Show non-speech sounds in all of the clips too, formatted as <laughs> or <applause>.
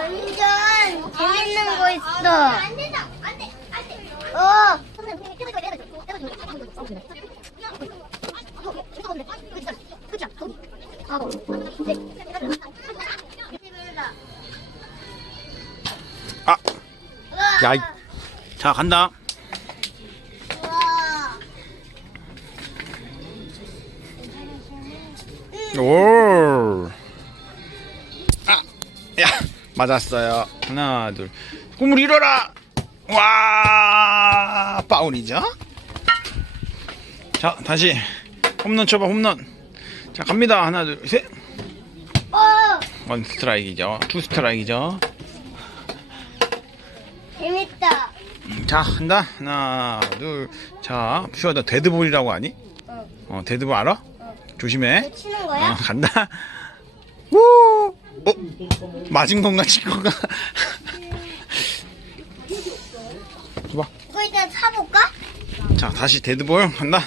완전 재밌는 거 있어. 어. 아, 야, 이- 자 간다. 오. 맞았어요. 하나, 둘. 꿈을 이뤄라. 와, 파울이죠? 자, 다시 홈런 쳐봐, 홈런. 자, 갑니다. 하나, 둘, 셋. 어. 원 스트라이크죠. 투 스트라이크죠. 재밌다. 자, 한다. 하나, 둘. 자, 퓨어 너 데드볼이라고 하니? 어. 어, 데드볼 알아? 조심해. 치는 어, 거야? 간다. <laughs> 우! 어? 맞은 건가, 친 건가? 봐봐. 이거 일단 사볼까? 자, 다시 데드볼 간다.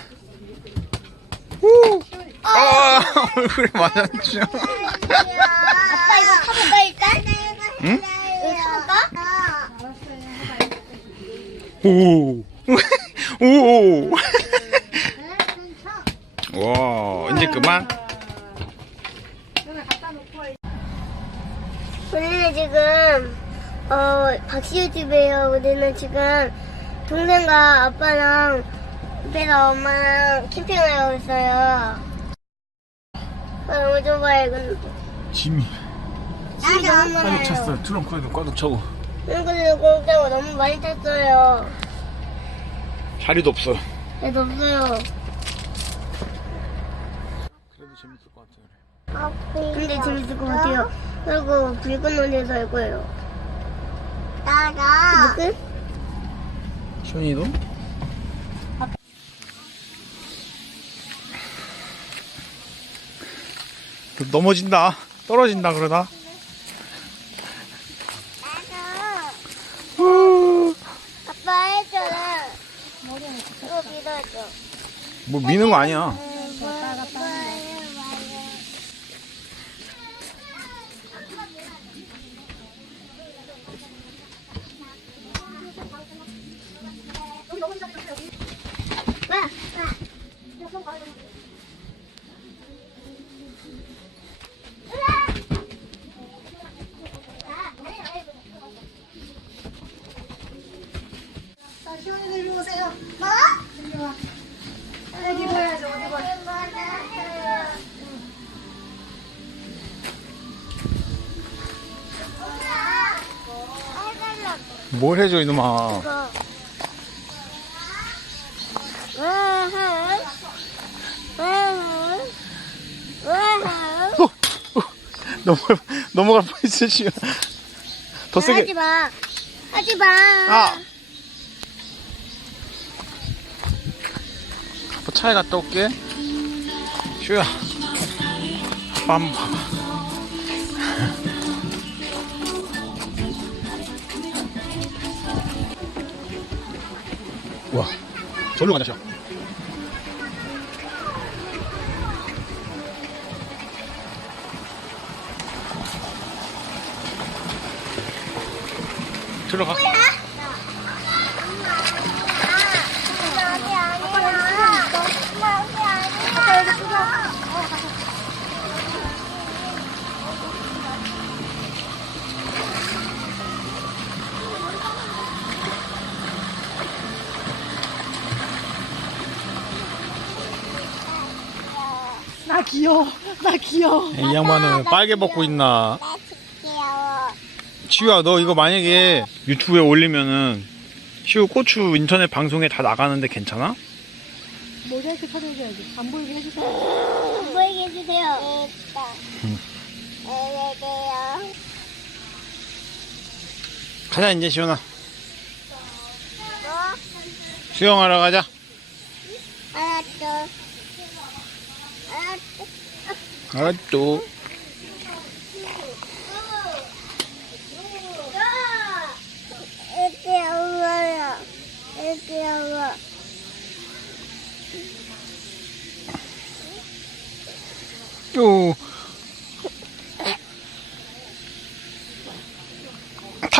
우! 아, 얼굴에 맞았죠. 아빠 이거 사볼까 일단? 응? 이거 사볼까? 오! 오! <laughs> 와, 이제 그만. 우리는 지금 어 박시우 집에요. 우리는 지금 동생과 아빠랑 집에서 엄마랑 캠핑을 하고 있어요. 아, 너무 좋아요. 이건 짐이 짐이 너무 많아요. 가득 찼어요. 트렁크에도 가득 차고. 친구들 공짜고 너무 많이 탔어요. 자리도 없어. 그래도 없어요. 그래도 재밌을 것 같아요. 근데 재밌을 것 같아요. 그리고 붉은 옷에 살 거예요. 나가. 무슨? 시원이도? 넘어진다. 떨어진다 그러다. 후, 아빠 해줘라. 이거 밀어줘. 뭐 미는 거 아니야. 시원 뭘 해줘 이놈아. 어, 어, <laughs> 넘어 넘어갈 뻔했어 지금. 더 하지 세게. 마. 하지 마. 아. 아빠 차에 갔다 올게. 슈야. 아빠 한번 봐봐. 와, 저리로 가자, 슈야. 들어가. 나 귀여워. 나 귀여워. 이 양반은 빨개 벗고 있나? 귀여워. 치유야 너 이거 만약에 유튜브에 올리면은 치유 고추 인터넷 방송에 다 나가는데 괜찮아? 모자이크 처리해줘야지. 안 보이게 해주세요. 안 보이게 해주세요. 안녕하세요. 가자 이제 시원아 뭐? 수영하러 가자 알았어. 알았어. 알았죠 이렇게 엄마야. 이렇게 엄마. 요.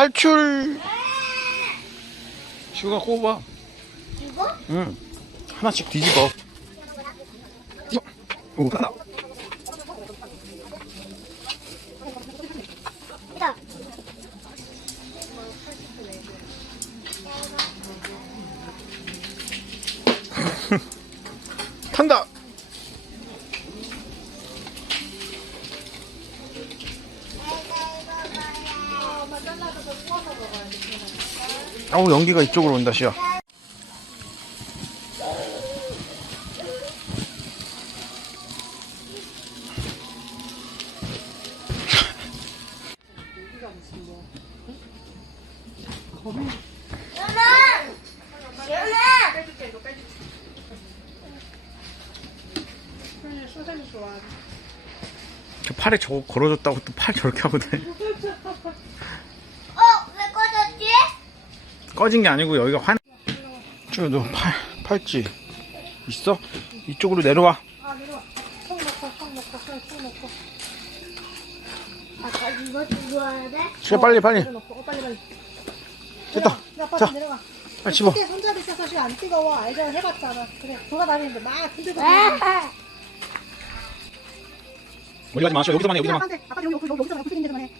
탈출. 슈가 꼽아. 이거? 응. 하나씩 뒤집어. 오, 하나. 자. 탄다. 아우 연기가 이쪽으로 온다 시야. 저 팔에 저거 걸어줬다고 또 팔 저렇게 하고 다니. <laughs> 어? 왜 꺼졌지? 꺼진 게 아니고 여기가 환. 저너팔 팔찌 있어? 이쪽으로 내려와. 아, 내려와. 총 넣고, 총 넣고, 총, 총 넣고. 아까 이거 들어와야 돼? 시야 빨리 빨리. 어, 빨리, 빨리. 됐다. 야, 빨리 자, 내려가. 빨리 집어. 그때 손잡이 있어서 지금 안 뜨거워. 알잖아. 해봤잖아. 그래. 돌아다니는데 막 흔들고. 아, 어디 가지 마시오. 여기서만 해. 여기서만. 아빠 여기, 여기, 여기, 여기서만 해.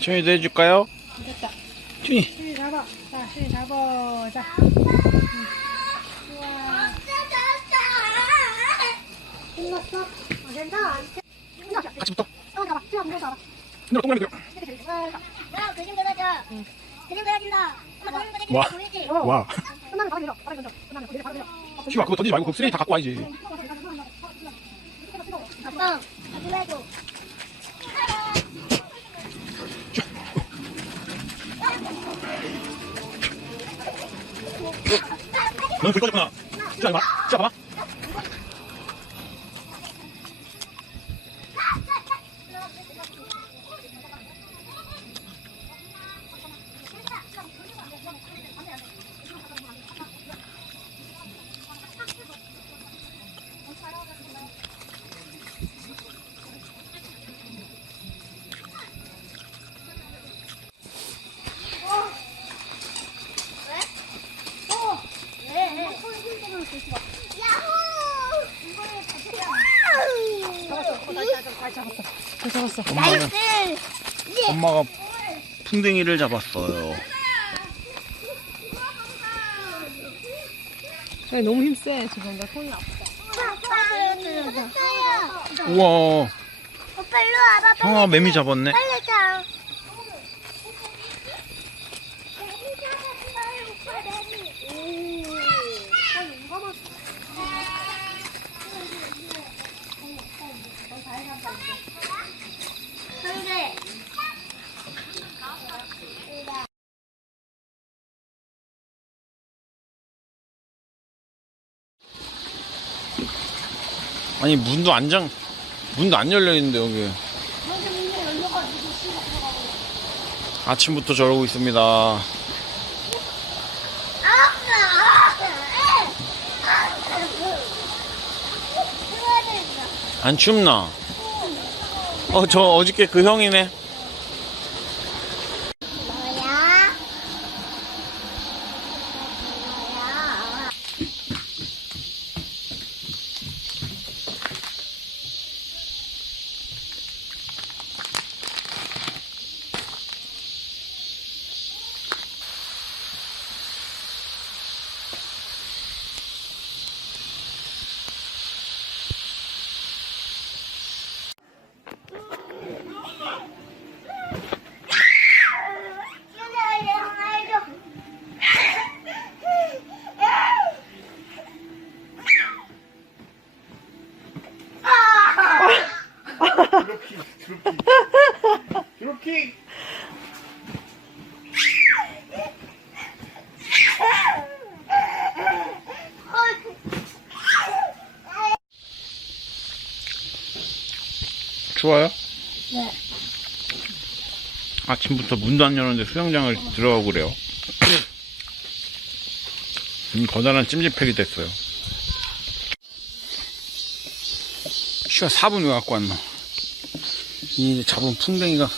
준이도 해줄까요? 됐다. 준이. 시리 잡아. 자, 시리 잡아. 자. 끝났어? 아, 괜찮아. 같이 붙어. 어, 잡아. 시리 한번 잡아. 힘들어. 아, 자. 야, 그림 그려줘. 그림 그려준다. 엄마 그림 그리기 와. 보이지? 어. 와. 끝나면 바로 밀어. 바로 던져. 끝나면 거기를 바로 밀어. 시와 그거 던지지 말고 그 쓰레기 다 갖고 와야지. 아빠, 나도 해줘. 넌불 꺼졌구나. 시야 봐. 시야 봐봐. 잘 잡았어. 엄마는. 엄마가 풍뎅이를 잡았어요. 야, 너무 힘세. 지금 나 손이 아파. 오빠 우와. 일로 와봐. 형아 매미 잡았네. 빨리 자. 근데 아니 문도 안 장, 문도 안 열려 있는데 여기. 아침부터 저러고 있습니다. 안 춥나? 어, 저 어저께 그 형이네. 드롭킥! 좋아요? 네. 아침부터 문도 안 여는데 수영장을 들어가고 그래요. 음, 거다란 찜질팩이 됐어요. 슈가 4분 왜 갖고 왔나? 이 잡은 풍뎅이가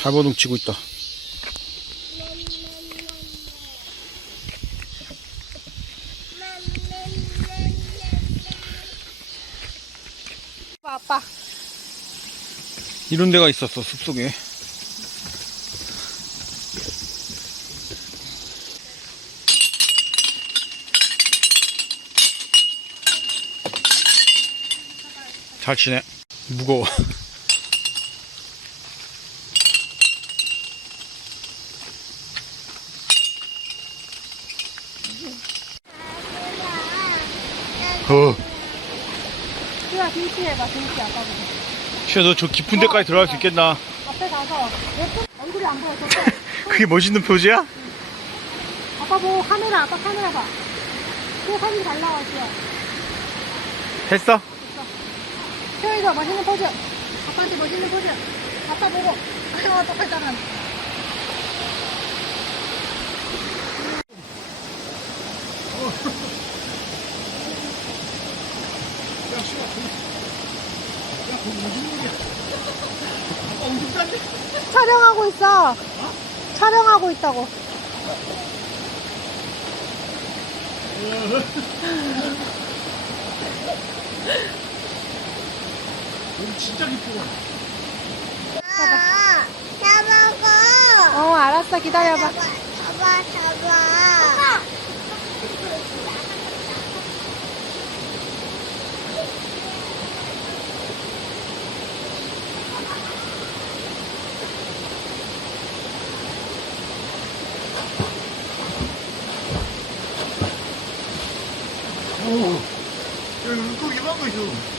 발버둥 치고 있다. 아빠. 이런 데가 있었어, 숲속에. 잘 치네. 무거워. <laughs> 어. 슈야 김치 해봐 김치 아빠 보고. 슈야, 너 저 깊은 데까지 들어갈 수 있겠나? 앞에 가서 예쁜 얼굴이 안 보여. <laughs> 그게 멋있는 표지야? 아빠 보고 카메라 아빠 카메라 봐. 또 사진 잘 나와 슈야. 했어? 슈야이가 멋있는 포즈. 아빠한테 멋있는 포즈. 아빠 보고. 아유 <laughs> 똑같잖아. 촬영하고 있어. 촬영하고 있다고. 진짜 깊어. 아, 잡아가. 어 알았어 기다려봐. 잡아, 잡아. 오, 여기 물고기 많고 있어. 셋.